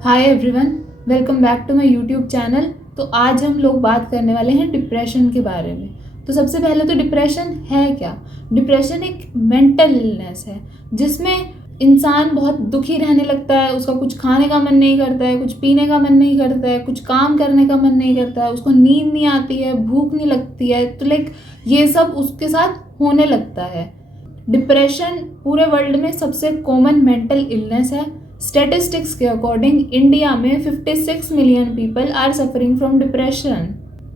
Hi everyone, welcome back to my YouTube channel. तो आज हम लोग बात करने वाले हैं डिप्रेशन के बारे में। तो सबसे पहले तो डिप्रेशन है क्या? डिप्रेशन एक मेंटल इलनेस है जिसमें इंसान बहुत दुखी रहने लगता है। उसका कुछ खाने का मन नहीं करता है, कुछ पीने का मन नहीं करता है, कुछ काम करने का मन नहीं करता है, उसको नींद नहीं आती है, भूख नहीं लगती है। तो ये सब उसके साथ होने लगता है। डिप्रेशन पूरे वर्ल्ड में सबसे कॉमन मेंटल इलनेस है। स्टैटिस्टिक्स के अकॉर्डिंग इंडिया में 56 million people are suffering from depression.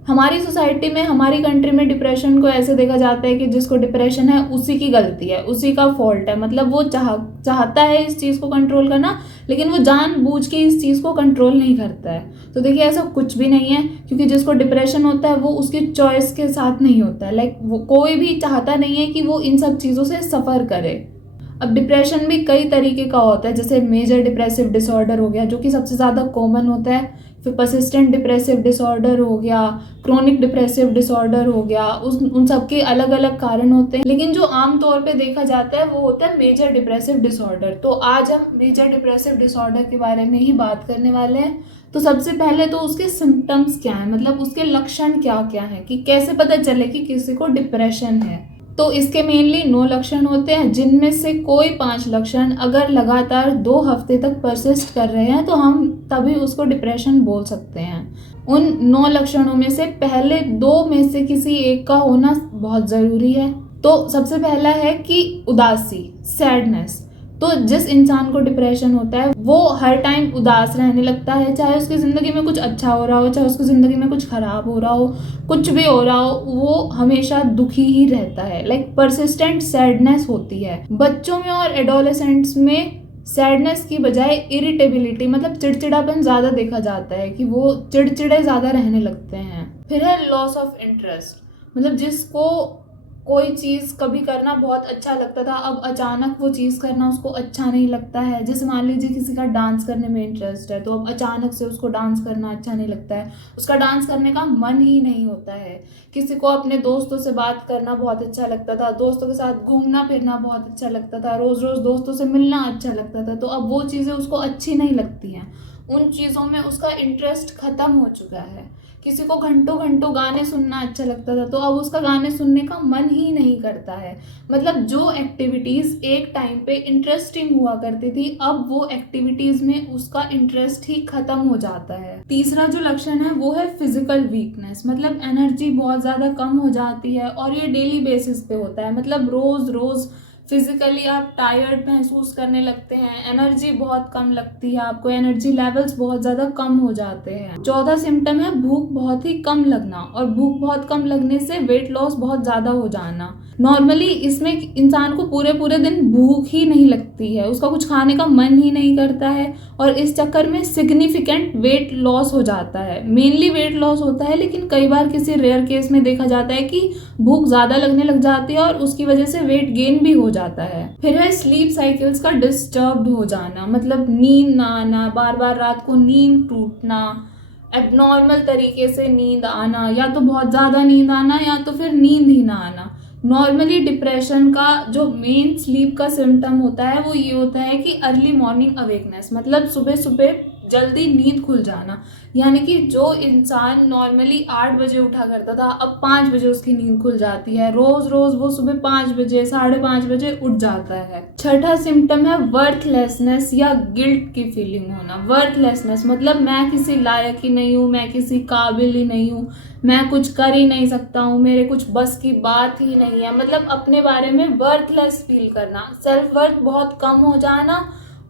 हमारी सोसाइटी में, हमारी कंट्री में डिप्रेशन को ऐसे देखा जाता है कि जिसको डिप्रेशन है उसी की गलती है, उसी का फॉल्ट है। मतलब वो चाहता है इस चीज़ को कंट्रोल करना, लेकिन वो जानबूझ के इस चीज़ को कंट्रोल नहीं करता है। तो देखिए, ऐसा कुछ भी नहीं है, क्योंकि जिसको डिप्रेशन होता है वो उसकी चॉइस के साथ नहीं होता है। वो कोई भी चाहता नहीं है कि वो इन सब चीज़ों से सफ़र करे। अब डिप्रेशन भी कई तरीके का होता है, जैसे मेजर डिप्रेसिव डिसऑर्डर हो गया जो कि सबसे ज़्यादा कॉमन होता है। फिर परसिस्टेंट डिप्रेसिव डिसऑर्डर हो गया, क्रोनिक डिप्रेसिव डिसऑर्डर हो गया। उन सब के अलग अलग कारण होते हैं, लेकिन जो आम तौर पे देखा जाता है वो होता है मेजर डिप्रेसिव डिसऑर्डर। तो आज हम मेजर डिप्रेसिव डिसऑर्डर के बारे में ही बात करने वाले हैं। तो सबसे पहले तो उसके सिम्टम्स क्या है, मतलब उसके लक्षण क्या क्या हैं, कि कैसे पता चले कि किसी को डिप्रेशन है। तो इसके मेनली 9 लक्षण होते हैं, जिनमें से कोई 5 लक्षण अगर लगातार 2 हफ्ते तक परसिस्ट कर रहे हैं तो हम तभी उसको डिप्रेशन बोल सकते हैं। उन 9 लक्षणों में से पहले 2 में से किसी एक का होना बहुत ज़रूरी है। तो सबसे पहला है कि उदासी, सैडनेस। तो जिस इंसान को डिप्रेशन होता है वो हर टाइम उदास रहने लगता है, चाहे उसकी ज़िंदगी में कुछ अच्छा हो रहा हो, चाहे उसकी ज़िंदगी में कुछ ख़राब हो रहा हो, कुछ भी हो रहा हो, वो हमेशा दुखी ही रहता है। परसिस्टेंट सैडनेस होती है। बच्चों में और एडोलेसेंट्स में सैडनेस की बजाय इरिटेबिलिटी, मतलब चिड़चिड़ापन ज़्यादा देखा जाता है, कि वो चिड़चिड़े ज़्यादा रहने लगते हैं। फिर है लॉस ऑफ इंटरेस्ट, मतलब जिसको कोई चीज़ कभी करना बहुत अच्छा लगता था, अब अचानक वो चीज़ करना उसको अच्छा नहीं लगता है। जैसे मान लीजिए किसी का डांस करने में इंटरेस्ट है, तो अब अचानक से उसको डांस करना अच्छा नहीं लगता है, उसका डांस करने का मन ही नहीं होता है। किसी को अपने दोस्तों से बात करना बहुत अच्छा लगता था, दोस्तों के साथ घूमना फिरना बहुत अच्छा लगता था, रोज़ रोज़ दोस्तों से मिलना अच्छा लगता था, तो अब वो चीज़ें उसको अच्छी नहीं लगती हैं। उन चीज़ों में उसका इंटरेस्ट ख़त्म हो चुका है। किसी को घंटों घंटों गाने सुनना अच्छा लगता था, तो अब उसका गाने सुनने का मन ही नहीं करता है। मतलब जो एक्टिविटीज़ एक टाइम पे इंटरेस्टिंग हुआ करती थी, अब वो एक्टिविटीज़ में उसका इंटरेस्ट ही खत्म हो जाता है। तीसरा जो लक्षण है वो है फिजिकल वीकनेस, मतलब एनर्जी बहुत ज़्यादा कम हो जाती है, और ये डेली बेसिस पे होता है। मतलब रोज़ रोज़ फिजिकली आप टायर्ड महसूस करने लगते हैं, एनर्जी बहुत कम लगती है आपको, एनर्जी लेवल्स बहुत ज़्यादा कम हो जाते हैं। चौथा सिम्टम है भूख बहुत ही कम लगना, और भूख बहुत कम लगने से वेट लॉस बहुत ज़्यादा हो जाना। नॉर्मली इसमें इंसान को पूरे पूरे दिन भूख ही नहीं लगती है, उसका कुछ खाने का मन ही नहीं करता है, और इस चक्कर में सिग्निफिकेंट वेट लॉस हो जाता है। मेनली वेट लॉस होता है, लेकिन कई बार किसी रेयर केस में देखा जाता है कि भूख ज़्यादा लगने लग जाती है और उसकी वजह से वेट गेन भी हो जाता है। फिर है स्लीप साइकिल्स का डिस्टर्ब्ड हो जाना, मतलब नींद ना आना, बार बार रात को नींद टूटना, एबनॉर्मल तरीके से नींद आना, या तो बहुत ज़्यादा नींद आना या तो फिर नींद ही ना आना। नॉर्मली डिप्रेशन का जो मेन स्लीप का सिम्टम होता है वो ये होता है कि अर्ली मॉर्निंग अवेकनेस, मतलब सुबह सुबह जल्दी नींद खुल जाना। यानी कि जो इंसान नॉर्मली 8 बजे उठा करता था, अब 5 बजे उसकी नींद खुल जाती है। रोज रोज वो सुबह 5 बजे, 5:30 बजे उठ जाता है। छठा सिम्टम है वर्थलेसनेस या गिल्ट की फीलिंग होना। वर्थलेसनेस मतलब मैं किसी लायक ही नहीं हूँ, मैं किसी काबिल ही नहीं हूँ, मैं कुछ कर ही नहीं सकता हूँ, मेरे कुछ बस की बात ही नहीं है। मतलब अपने बारे में वर्थलेस फील करना, सेल्फ वर्थ बहुत कम हो जाना,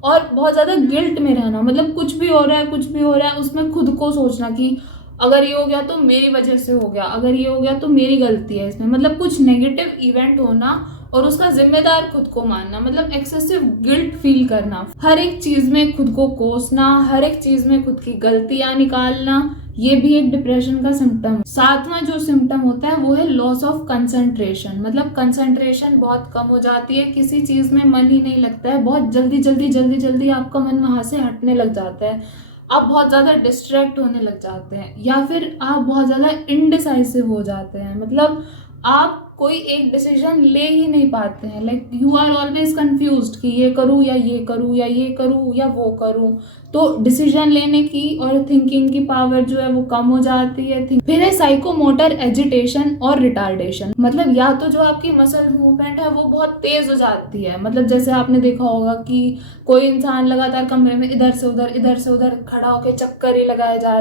और बहुत ज़्यादा गिल्ट में रहना। मतलब कुछ भी हो रहा है, कुछ भी हो रहा है, उसमें खुद को सोचना कि अगर ये हो गया तो मेरी वजह से हो गया, अगर ये हो गया तो मेरी गलती है इसमें। मतलब कुछ नेगेटिव इवेंट होना और उसका जिम्मेदार खुद को मानना, मतलब एक्सेसिव गिल्ट फील करना, हर एक चीज़ में खुद को कोसना, हर एक चीज़ में खुद की गलतियाँ निकालना, ये भी एक डिप्रेशन का सिम्टम। सातवां जो सिम्टम होता है वो है लॉस ऑफ कंसंट्रेशन, मतलब कंसंट्रेशन बहुत कम हो जाती है, किसी चीज़ में मन ही नहीं लगता है, बहुत जल्दी जल्दी जल्दी जल्दी आपका मन वहाँ से हटने लग जाता है, आप बहुत ज़्यादा डिस्ट्रैक्ट होने लग जाते हैं, या फिर आप बहुत ज़्यादा इनडिसाइसिव हो जाते हैं। मतलब आप कोई एक डिसीजन ले ही नहीं पाते हैं, यू आर ऑलवेज कंफ्यूज्ड कि ये करूँ या ये करूँ, या ये करूँ या वो करूँ। तो डिसीजन लेने की और थिंकिंग की पावर जो है वो कम हो जाती है। फिर है साइकोमोटर एजिटेशन और रिटार्डेशन, मतलब या तो जो आपकी मसल मूवमेंट है वो बहुत तेज हो जाती है, मतलब जैसे आपने देखा होगा कि कोई इंसान लगातार कमरे में इधर से उधर खड़ा होकर चक्कर ही लगाया जा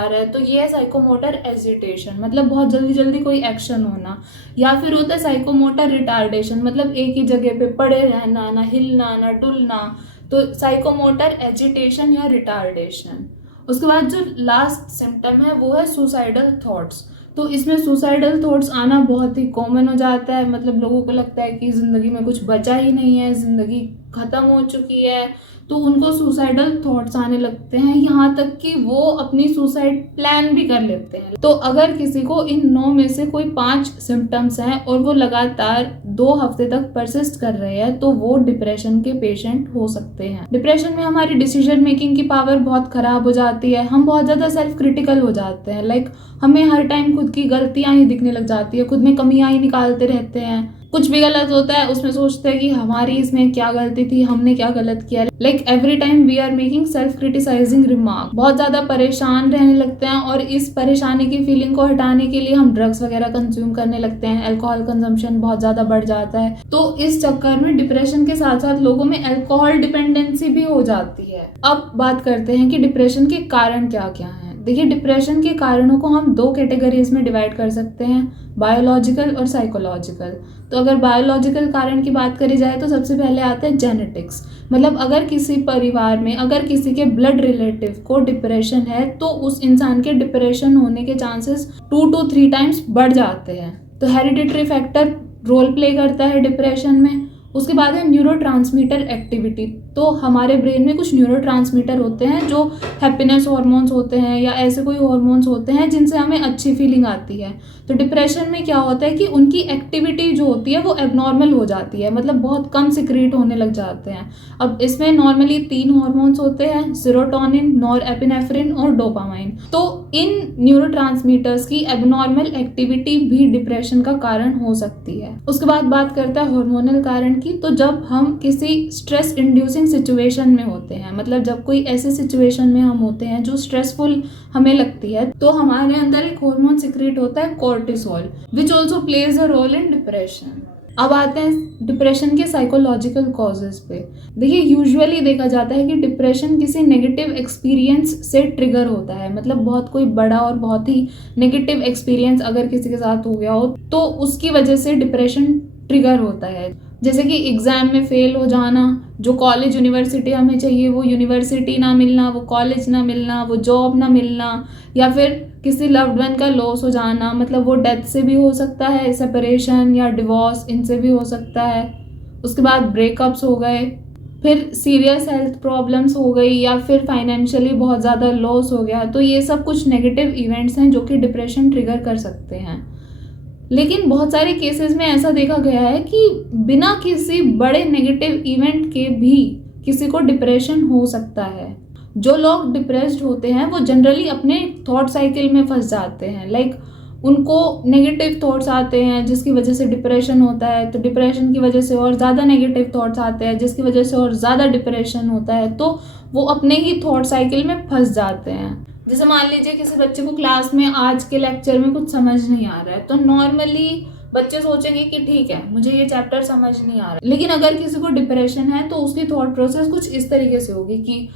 रहा है, तो ये है साइकोमोटर एजिटेशन, मतलब बहुत जल्दी जल्दी कोई एक्शन होना। या फिर होता है साइकोमोटर रिटार्डेशन, मतलब एक ही जगह पे पड़े रहना, ना हिलना ना डुलना, तो साइकोमोटर एजिटेशन या रिटार्डेशन। उसके बाद जो लास्ट सिम्टम है वो है सुसाइडल थॉट्स। तो इसमें सुसाइडल थॉट्स आना बहुत ही कॉमन हो जाता है, मतलब लोगों को लगता है कि ज़िंदगी में कुछ बचा ही नहीं है, ज़िंदगी ख़त्म हो चुकी है, तो उनको सुसाइडल थॉट्स आने लगते हैं, यहाँ तक कि वो अपनी सुसाइड प्लान भी कर लेते हैं। तो अगर किसी को इन 9 में से कोई 5 सिम्टम्स हैं और वो लगातार 2 हफ्ते तक परसिस्ट कर रहे हैं, तो वो डिप्रेशन के पेशेंट हो सकते हैं। डिप्रेशन में हमारी डिसीजन मेकिंग की पावर बहुत खराब हो जाती है, हम बहुत ज़्यादा सेल्फ क्रिटिकल हो जाते हैं, लाइक हमें हर टाइम खुद की गलतियां ही दिखने लग जाती है, खुद में कमियां ही निकालते रहते हैं। कुछ भी गलत होता है उसमें सोचते हैं कि हमारी इसमें क्या गलती थी, हमने क्या गलत किया, like every time we are making self criticizing remark. बहुत ज्यादा परेशान रहने लगते हैं और इस परेशानी की फीलिंग को हटाने के लिए हम ड्रग्स वगैरह कंज्यूम करने लगते हैं, अल्कोहल कंजम्पशन बहुत ज्यादा बढ़ जाता है। तो इस चक्कर में डिप्रेशन के साथ साथ लोगों में अल्कोहल डिपेंडेंसी भी हो जाती है। अब बात करते हैं कि डिप्रेशन के कारण क्या क्या हैं। देखिए, डिप्रेशन के कारणों को हम 2 कैटेगरीज में डिवाइड कर सकते हैं, बायोलॉजिकल और साइकोलॉजिकल। तो अगर बायोलॉजिकल कारण की बात करी जाए तो सबसे पहले आता है जेनेटिक्स, मतलब अगर किसी परिवार में अगर किसी के ब्लड रिलेटिव को डिप्रेशन है तो उस इंसान के डिप्रेशन होने के चांसेस 2 to 3 टाइम्स बढ़ जाते हैं। तो हेरिडिटरी फैक्टर रोल प्ले करता है डिप्रेशन में। उसके बाद है न्यूरोट्रांसमीटर एक्टिविटी। तो हमारे ब्रेन में कुछ न्यूरोट्रांसमीटर होते हैं जो हैप्पीनेस हार्मोन्स होते हैं या ऐसे कोई हार्मोन्स होते हैं जिनसे हमें अच्छी फीलिंग आती है। तो डिप्रेशन में क्या होता है कि उनकी एक्टिविटी जो होती है वो एबनॉर्मल हो जाती है, मतलब बहुत कम सिक्रीट होने लग जाते हैं। अब इसमें नॉर्मली 3 हार्मोन्स होते हैं, सेरोटोनिन, नॉरएपिनेफ्रिन और डोपामाइन। तो इन न्यूरोट्रांसमीटर्स की एबनॉर्मल एक्टिविटी भी डिप्रेशन का कारण हो सकती है। उसके बाद बात करता है हार्मोनल कारण की। तो जब हम किसी स्ट्रेस इंड्यूसिंग सिचुएशन में होते हैं, मतलब जब कोई ऐसे सिचुएशन में हम होते हैं जो स्ट्रेसफुल हमें लगती है, तो हमारे अंदर एक हार्मोन सिक्रेट होता है cortisol, which also plays a role in depression. अब आते हैं डिप्रेशन के साइकोलॉजिकल कॉजेज पे। देखिए, यूजुअली देखा जाता है कि डिप्रेशन किसी नेगेटिव एक्सपीरियंस से ट्रिगर होता है, मतलब बहुत कोई बड़ा और बहुत ही नेगेटिव एक्सपीरियंस अगर किसी के साथ हो गया हो तो उसकी वजह से डिप्रेशन ट्रिगर होता है। जैसे कि एग्ज़ाम में फेल हो जाना, जो कॉलेज यूनिवर्सिटी हमें चाहिए वो यूनिवर्सिटी ना मिलना, वो कॉलेज ना मिलना, वो जॉब ना मिलना, या फिर किसी लव्ड वन का लॉस हो जाना, मतलब वो डेथ से भी हो सकता है, सेपरेशन या डिवोर्स इनसे भी हो सकता है। उसके बाद ब्रेकअप्स हो गए, फिर सीरियस हेल्थ प्रॉब्लम्स हो गई, या फिर फाइनेंशियली बहुत ज़्यादा लॉस हो गया। तो ये सब कुछ नेगेटिव इवेंट्स हैं जो कि डिप्रेशन ट्रिगर कर सकते हैं। लेकिन बहुत सारे केसेस में ऐसा देखा गया है कि बिना किसी बड़े नेगेटिव इवेंट के भी किसी को डिप्रेशन हो सकता है। जो लोग डिप्रेस्ड होते हैं वो जनरली अपने थॉट साइकिल में फंस जाते हैं, लाइक उनको नेगेटिव थॉट्स आते हैं जिसकी वजह से डिप्रेशन होता है, तो डिप्रेशन की वजह से और ज़्यादा नेगेटिव थॉट्स आते हैं जिसकी वजह से और ज़्यादा डिप्रेशन होता है, तो वो अपने ही थॉट साइकिल में फंस जाते हैं। जैसे मान लीजिए किसी बच्चे को क्लास में आज के लेक्चर में कुछ समझ नहीं आ रहा है, तो नॉर्मली बच्चे सोचेंगे कि ठीक है मुझे ये चैप्टर समझ नहीं आ रहा है। लेकिन अगर किसी को डिप्रेशन है तो उसकी थॉट प्रोसेस कुछ इस तरीके से होगी कि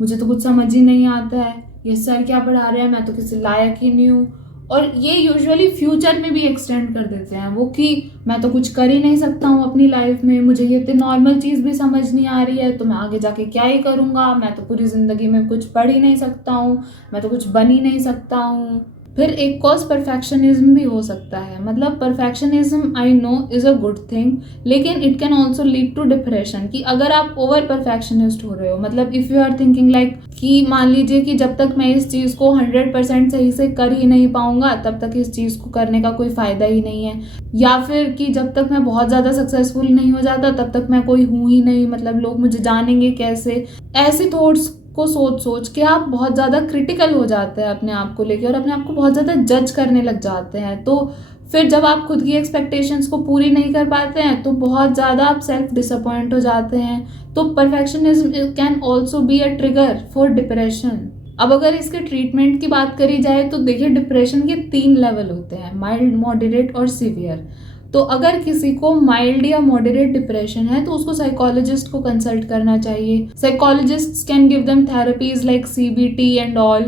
मुझे तो कुछ समझ ही नहीं आता है, ये सर क्या पढ़ा रहे हैं, मैं तो किसी लायक ही नहीं हूँ। और ये यूजुअली फ्यूचर में भी एक्सटेंड कर देते हैं वो कि मैं तो कुछ कर ही नहीं सकता हूँ अपनी लाइफ में, मुझे ये तो नॉर्मल चीज़ भी समझ नहीं आ रही है, तो मैं आगे जाके क्या ही करूँगा, मैं तो पूरी ज़िंदगी में कुछ पढ़ ही नहीं सकता हूँ, मैं तो कुछ बन ही नहीं सकता हूँ। फिर एक कॉज परफेक्शनिज्म भी हो सकता है, मतलब perfectionism I know is a good thing, लेकिन it can also lead to depression. कि अगर आप ओवर परफेक्शनिस्ट हो रहे हो, मतलब if you are thinking like कि मान लीजिए कि जब तक मैं इस चीज़ को 100% सही से कर ही नहीं पाऊंगा तब तक इस चीज़ को करने का कोई फ़ायदा ही नहीं है, या फिर कि जब तक मैं बहुत ज़्यादा सक्सेसफुल नहीं हो जाता तब तक मैं कोई हूँ ही नहीं, मतलब लोग मुझे जानेंगे कैसे। ऐसे थॉट्स को सोच सोच के आप बहुत ज़्यादा क्रिटिकल हो जाते हैं अपने आप को लेके और अपने आप को बहुत ज़्यादा जज करने लग जाते हैं। तो फिर जब आप खुद की एक्सपेक्टेशंस को पूरी नहीं कर पाते हैं तो बहुत ज़्यादा आप सेल्फ डिसअपॉइंट हो जाते हैं। तो perfectionism can also be a trigger for depression. अब अगर इसके ट्रीटमेंट की बात करी जाए तो देखिए, डिप्रेशन के 3 लेवल होते हैं, माइल्ड, मॉडरेट और सीवियर। तो अगर किसी को माइल्ड या मॉडरेट डिप्रेशन है तो उसको साइकोलॉजिस्ट को कंसल्ट करना चाहिए। Psychologists can give them therapies like CBT and all.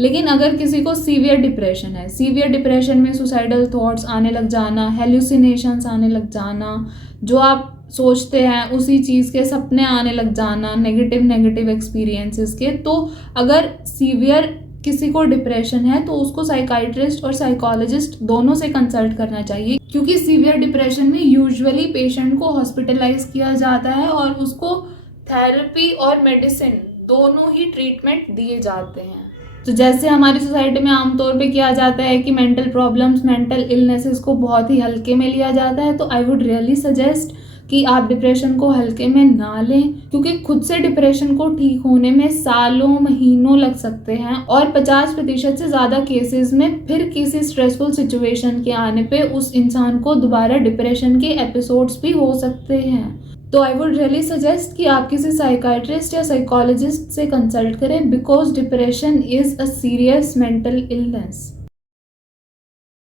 लेकिन अगर किसी को सीवियर डिप्रेशन है, सीवियर डिप्रेशन में सुसाइडल थॉट्स आने लग जाना, हेल्यूसिनेशंस आने लग जाना, जो आप सोचते हैं उसी चीज़ के सपने आने लग जाना, नेगेटिव एक्सपीरियंसेस के, तो अगर सीवियर किसी को डिप्रेशन है तो उसको साइकाइट्रिस्ट और साइकोलॉजिस्ट दोनों से कंसल्ट करना चाहिए, क्योंकि सीवियर डिप्रेशन में यूजुअली पेशेंट को हॉस्पिटलाइज किया जाता है और उसको थेरेपी और मेडिसिन दोनों ही ट्रीटमेंट दिए जाते हैं। तो जैसे हमारी सोसाइटी में आमतौर पे किया जाता है कि मेंटल प्रॉब्लम्स, मेंटल इलनेसेस को बहुत ही हल्के में लिया जाता है, तो आई वुड रियली सजेस्ट कि आप डिप्रेशन को हल्के में ना लें, क्योंकि खुद से डिप्रेशन को ठीक होने में सालों महीनों लग सकते हैं और 50% से ज़्यादा केसेस में फिर किसी स्ट्रेसफुल सिचुएशन के आने पे उस इंसान को दोबारा डिप्रेशन के एपिसोड्स भी हो सकते हैं। तो आई वुड रियली सजेस्ट कि आप किसी साइकाइट्रिस्ट या साइकोलॉजिस्ट से कंसल्ट करें, because depression is a serious mental illness.